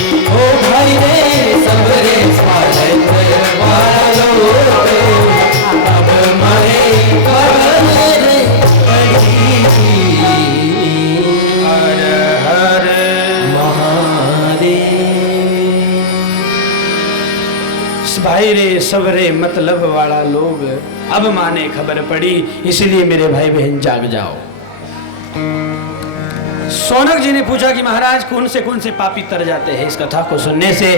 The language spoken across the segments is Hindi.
ओ भाई रे सबरे स्वागत वालों अब माने खबर पड़ी। हर हर महादेव। भाई रे सबरे मतलब वाला लोग अब माने खबर पड़ी, इसलिए मेरे भाई बहन जाग जाओ। सोनक जी ने पूछा कि महाराज कौन से पापी तर जाते हैं इस कथा को सुनने से।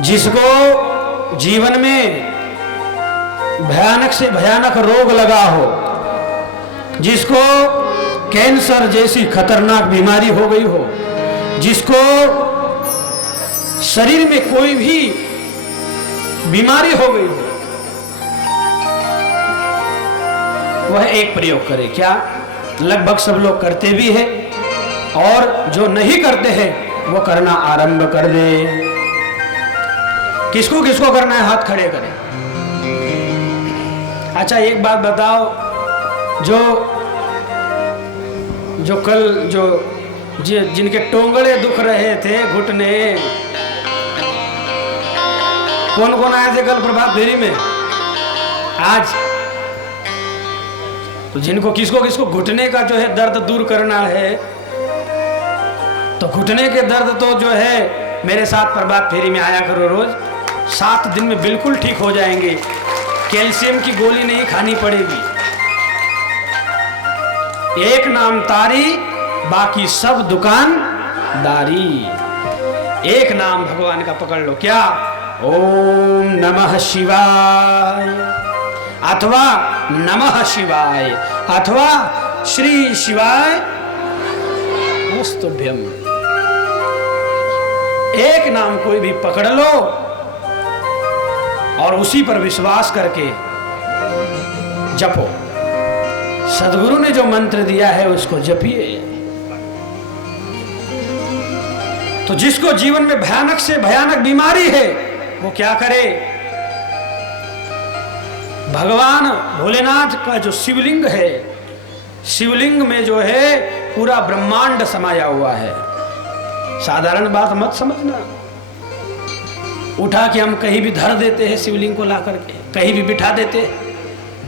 जिसको जीवन में भयानक से भयानक रोग लगा हो, जिसको कैंसर जैसी खतरनाक बीमारी हो गई हो, जिसको शरीर में कोई भी बीमारी हो गई हो, वह एक प्रयोग करे। क्या? लगभग सब लोग करते भी हैं, और जो नहीं करते हैं वो करना आरंभ कर दे। किसको किसको करना है? हाथ खड़े करें। अच्छा एक बात बताओ, जो कल जिनके टोंगड़े दुख रहे थे, घुटने, कौन कौन आए थे कल प्रभात फेरी में? आज तो जिनको किसको किसको घुटने का जो है दर्द दूर करना है, तो घुटने के दर्द तो जो है मेरे साथ प्रभात फेरी में आया करो रोज। 7 दिन में बिल्कुल ठीक हो जाएंगे। कैल्शियम की गोली नहीं खानी पड़ेगी। एक नाम तारी, बाकी सब दुकानदारी। एक नाम भगवान का पकड़ लो। क्या? ओम नमः शिवाय, अथवा नमः शिवाय, अथवा श्री शिवाय नमस्तुभ्यम। एक नाम कोई भी पकड़ लो और उसी पर विश्वास करके जपो। सदगुरु ने जो मंत्र दिया है उसको जपिए। तो जिसको जीवन में भयानक से भयानक बीमारी है वो क्या करे? भगवान भोलेनाथ का जो शिवलिंग है, शिवलिंग में जो है पूरा ब्रह्मांड समाया हुआ है। साधारण बात मत समझना। उठा के हम कहीं भी धर देते हैं शिवलिंग को ला करके, कहीं भी बिठा देते हैं,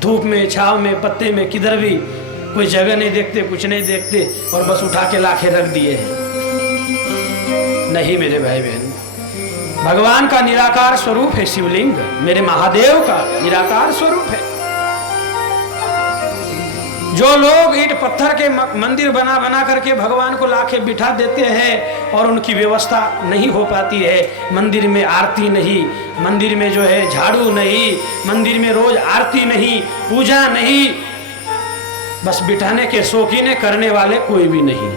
धूप में, छाव में, पत्ते में, किधर भी, कोई जगह नहीं देखते, कुछ नहीं देखते, और बस उठा के लाके रख दिए हैं। नहीं मेरे भाई बहन, भगवान का निराकार स्वरूप है शिवलिंग, मेरे महादेव का निराकार स्वरूप है। जो लोग ईंट पत्थर के मंदिर बना बना करके भगवान को लाके बिठा देते हैं और उनकी व्यवस्था नहीं हो पाती है, मंदिर में आरती नहीं, मंदिर में जो है झाड़ू नहीं, मंदिर में रोज आरती नहीं, पूजा नहीं, बस बिठाने के शौकीन, करने वाले कोई भी नहीं।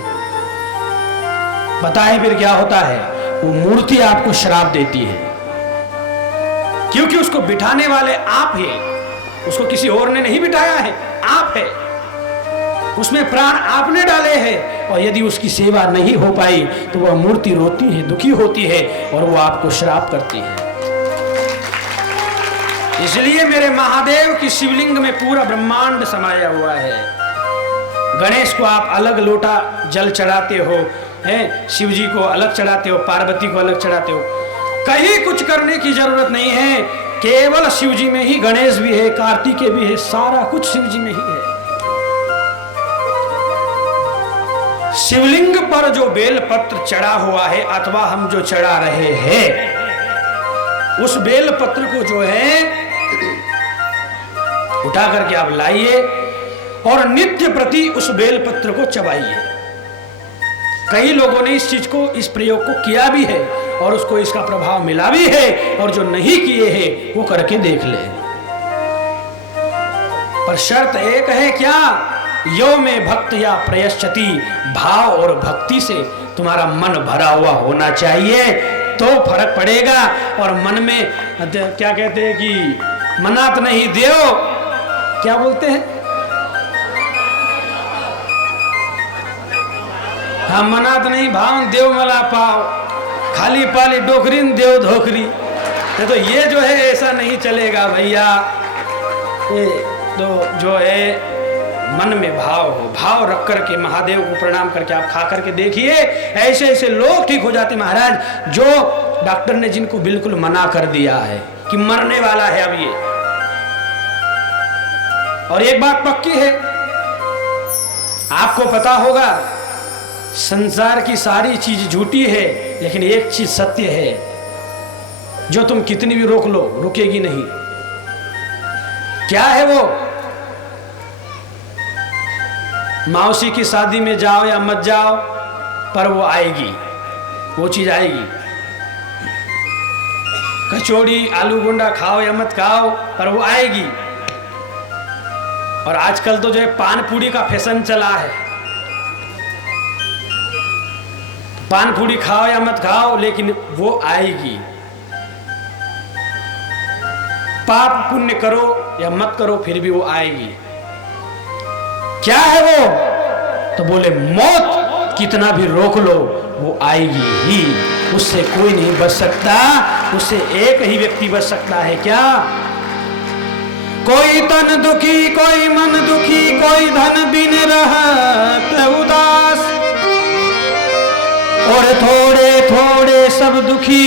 बताए फिर क्या होता है? वो मूर्ति आपको श्राप देती है, क्योंकि उसको बिठाने वाले आप हैं, उसको किसी और ने नहीं बिठाया है, आप है, उसमें प्राण आपने डाले हैं, और यदि उसकी सेवा नहीं हो पाई तो वह मूर्ति रोती है, दुखी होती है, और वो आपको श्राप करती है। इसलिए मेरे महादेव की शिवलिंग में पूरा ब्रह्मांड समाया हुआ है। गणेश को आप अलग लोटा जल चढ़ाते हो, हैं, शिव जी को अलग चढ़ाते हो, पार्वती को अलग चढ़ाते हो, कहीं कुछ करने की जरूरत नहीं है। केवल शिव जी में ही गणेश भी है, कार्तिकेय भी है, सारा कुछ शिव जी में ही है। शिवलिंग पर जो बेलपत्र चढ़ा हुआ है, अथवा हम जो चढ़ा रहे हैं, उस बेलपत्र को जो है उठा करके आप लाइए और नित्य प्रति उस बेलपत्र को चबाइए। कई लोगों ने इस चीज को, इस प्रयोग को किया भी है और उसको इसका प्रभाव मिला भी है, और जो नहीं किए हैं वो करके देख ले। पर शर्त एक है, क्या? यो में भक्त या प्रयश्चति, भाव और भक्ति से तुम्हारा मन भरा हुआ होना चाहिए, तो फर्क पड़ेगा। और मन में क्या कहते हैं कि मनात नहीं देव, क्या बोलते हैं? हाँ, मनात नहीं भाव देव मला पाव, खाली पाली डोकरीन देव धोकरी। तो ये जो है ऐसा नहीं चलेगा भैया। ये तो जो है मन में भाव हो, भाव रख करके महादेव को प्रणाम करके आप खा करके देखिए, ऐसे ऐसे लोग ठीक हो जाते महाराज, जो डॉक्टर ने जिनको बिल्कुल मना कर दिया है कि मरने वाला है अब ये। और एक बात पक्की है, आपको पता होगा संसार की सारी चीज झूठी है, लेकिन एक चीज सत्य है, जो तुम कितनी भी रोक लो रुकेगी नहीं। क्या है वो? मौसी की शादी में जाओ या मत जाओ, पर वो आएगी, वो चीज आएगी। कचौड़ी आलू गुंडा खाओ या मत खाओ, पर वो आएगी। और आजकल तो जो है पान पूड़ी का फैशन चला है, पान पूड़ी खाओ या मत खाओ, लेकिन वो आएगी। पाप पुण्य करो या मत करो, फिर भी वो आएगी। क्या है वो? तो बोले मौत कितना भी रोक लो वो आएगी ही, उससे कोई नहीं बच सकता, उससे एक ही व्यक्ति बच सकता है। क्या? कोई तन दुखी, कोई मन दुखी, कोई धन बिन रहत उदास, और थोड़े थोड़े सब दुखी,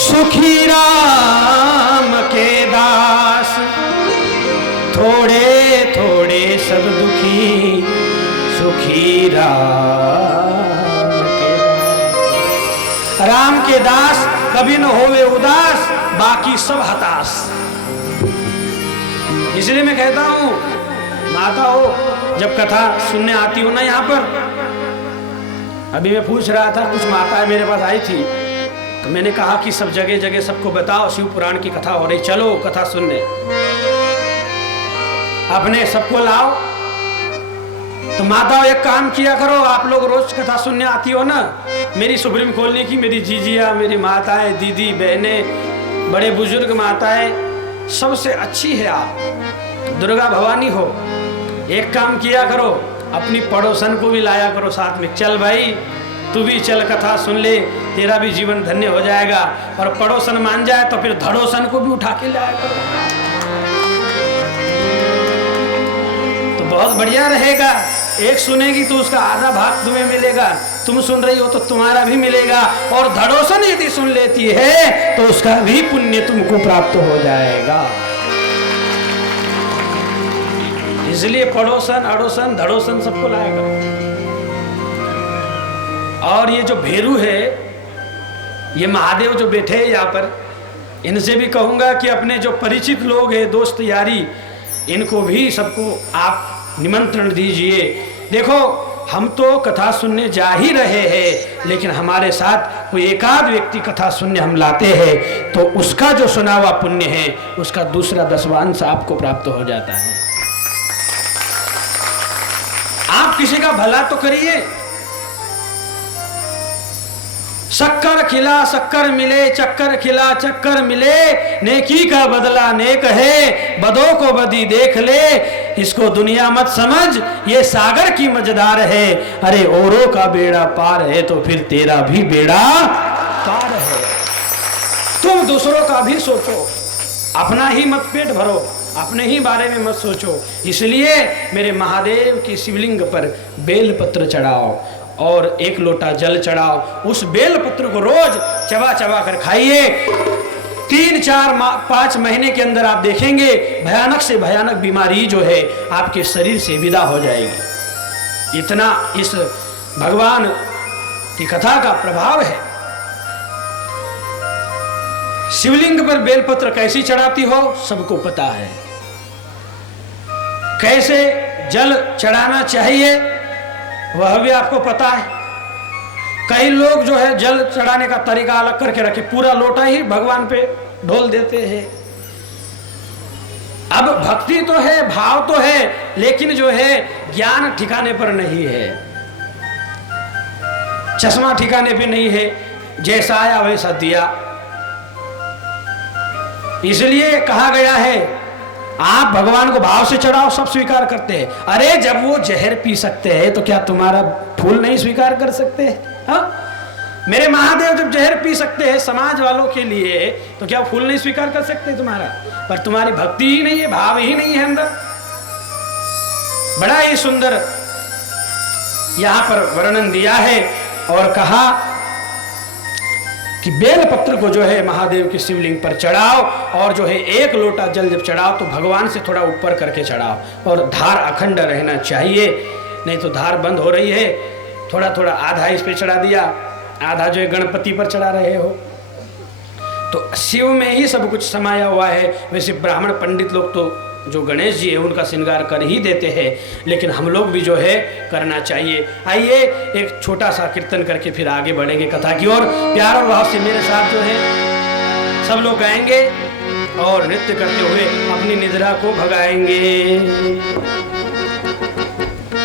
सुखी राम के दास। थोड़े थोड़े सब दुखी, सुखी राम के दास। राम के दास कभी न होवे उदास, बाकी सब हताश। इसलिए मैं कहता हूं, माता हो जब कथा सुनने आती हो ना यहाँ पर, अभी मैं पूछ रहा था, कुछ माताएं मेरे पास आई थी, तो मैंने कहा कि सब जगह जगह सबको बताओ शिव पुराण की कथा हो रही, चलो कथा सुनने। अपने सबको लाओ। तो माताओं एक काम किया करो, आप लोग रोज कथा सुनने आती हो ना, मेरी सुप्रीम कॉलोनी की मेरी जीजिया, मेरी माताएं, दीदी, बहनें, बड़े बुजुर्ग माताएं, सबसे अच्छी है आप, दुर्गा भवानी हो। एक काम किया करो, अपनी पड़ोसन को भी लाया करो साथ में, चल भाई तू भी चल कथा सुन ले, तेरा भी जीवन धन्य हो जाएगा। और पड़ोसन मान जाए तो फिर धड़ोसन को भी उठा के लाया करो, तो बहुत बढ़िया रहेगा। एक सुनेगी तो उसका आधा भाग तुम्हें मिलेगा, तुम सुन रही हो तो तुम्हारा भी मिलेगा, और धड़ोसन यदि सुन लेती है तो उसका भी पुण्य तुमको प्राप्त हो जाएगा। इसलिए पड़ोसन, अड़ोसन, धड़ोसन सबको लाया करो। और ये जो भेरू है, ये महादेव जो बैठे हैं यहाँ पर, इनसे भी कहूँगा कि अपने जो परिचित लोग हैं, दोस्त यारी, इनको भी सबको आप निमंत्रण दीजिए। देखो हम तो कथा सुनने जा ही रहे हैं, लेकिन हमारे साथ कोई एकाध व्यक्ति कथा सुनने हम लाते हैं, तो उसका जो सुना हुआ पुण्य है, उसका दूसरा दसवांश आपको प्राप्त हो जाता है। आप किसी का भला तो करिए। शक्कर खिला शक्कर मिले, चक्कर खिला चक्कर मिले, नेकी का बदला नेक है, बदों को बदी देख ले, इसको दुनिया मत समझ, ये सागर की मझधार है। अरे औरों का बेड़ा पार है तो फिर तेरा भी बेड़ा पार है। तुम दूसरों का भी सोचो, अपना ही मत पेट भरो, अपने ही बारे में मत सोचो। इसलिए मेरे महादेव की शिवलिंग पर बेलपत्र चढ़ाओ और एक लोटा जल चढ़ाओ। उस बेलपत्र को रोज चबा चबा कर खाइए। 3-4-5 महीने के अंदर आप देखेंगे भयानक से भयानक बीमारी जो है आपके शरीर से विदा हो जाएगी। इतना इस भगवान की कथा का प्रभाव है। शिवलिंग पर बेलपत्र कैसी चढ़ाती हो सबको पता है, कैसे जल चढ़ाना चाहिए वह भी आपको पता है। कई लोग जो है जल चढ़ाने का तरीका अलग करके रखे, पूरा लोटा ही भगवान पे ढोल देते हैं। अब भक्ति तो है, भाव तो है, लेकिन जो है ज्ञान ठिकाने पर नहीं है, चश्मा ठिकाने पे नहीं है, जैसा आया वैसा दिया। इसलिए कहा गया है आप भगवान को भाव से चढ़ाओ, सब स्वीकार करते हैं। अरे जब वो जहर पी सकते हैं तो क्या तुम्हारा फूल नहीं स्वीकार कर सकते? हाँ, मेरे महादेव जब जहर पी सकते हैं समाज वालों के लिए, तो क्या फूल नहीं स्वीकार कर सकते तुम्हारा? पर तुम्हारी भक्ति ही नहीं है, भाव ही नहीं है अंदर। बड़ा ही सुंदर यहां पर वर्णन दिया है और कहा कि बेलपत्र को जो है महादेव के शिवलिंग पर चढ़ाओ और जो है एक लोटा जल जब चढ़ाओ तो भगवान से थोड़ा ऊपर करके चढ़ाओ और धार अखंड रहना चाहिए, नहीं तो धार बंद हो रही है। थोड़ा थोड़ा आधा इस पे चढ़ा दिया, आधा जो है गणपति पर चढ़ा रहे हो। तो शिव में ही सब कुछ समाया हुआ है। वैसे ब्राह्मण पंडित लोग तो जो गणेश जी है उनका श्रृंगार कर ही देते हैं, लेकिन हम लोग भी जो है करना चाहिए। आइए एक छोटा सा कीर्तन करके फिर आगे बढ़ेंगे कथा की ओर। प्यार और भाव से मेरे साथ जो है सब लोग गाएंगे और नृत्य करते हुए अपनी निद्रा को भगाएंगे।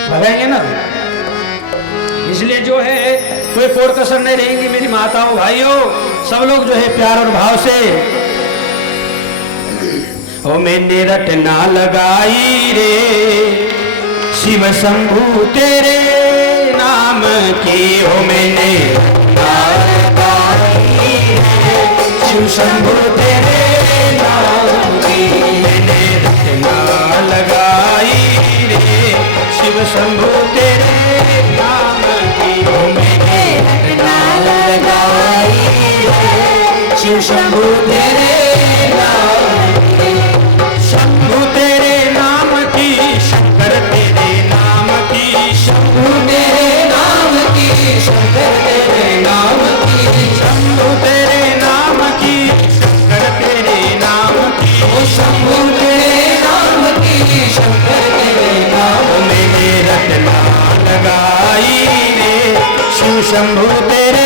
भगाएंगे ना, इसलिए जो है कोई कोर कसर नहीं रहेंगी मेरी माताओं भाइयों। सब लोग जो है प्यार और भाव से ओ मैंने रटना लगाई रे शिव शंभू तेरे नाम की, ओ मैंने शिव शंभू तेरे नाम की, मैंने रटना लगाई रे शिव शंभू तेरे नाम की, ओ मैंने रटना लगाई रे शिव शंभू तेरे नाम की, शंभू तेरे नाम की, शंकर तेरे नाम की, शंभू तेरे नाम की, शंकर तेरे नाम की, शंभू तेरे नाम की, शंकर तेरे नाम की, ओ शंभू तेरे नाम की, शंकर तेरे नाम, मैंने रटना लगाई रे शिव शंभू तेरे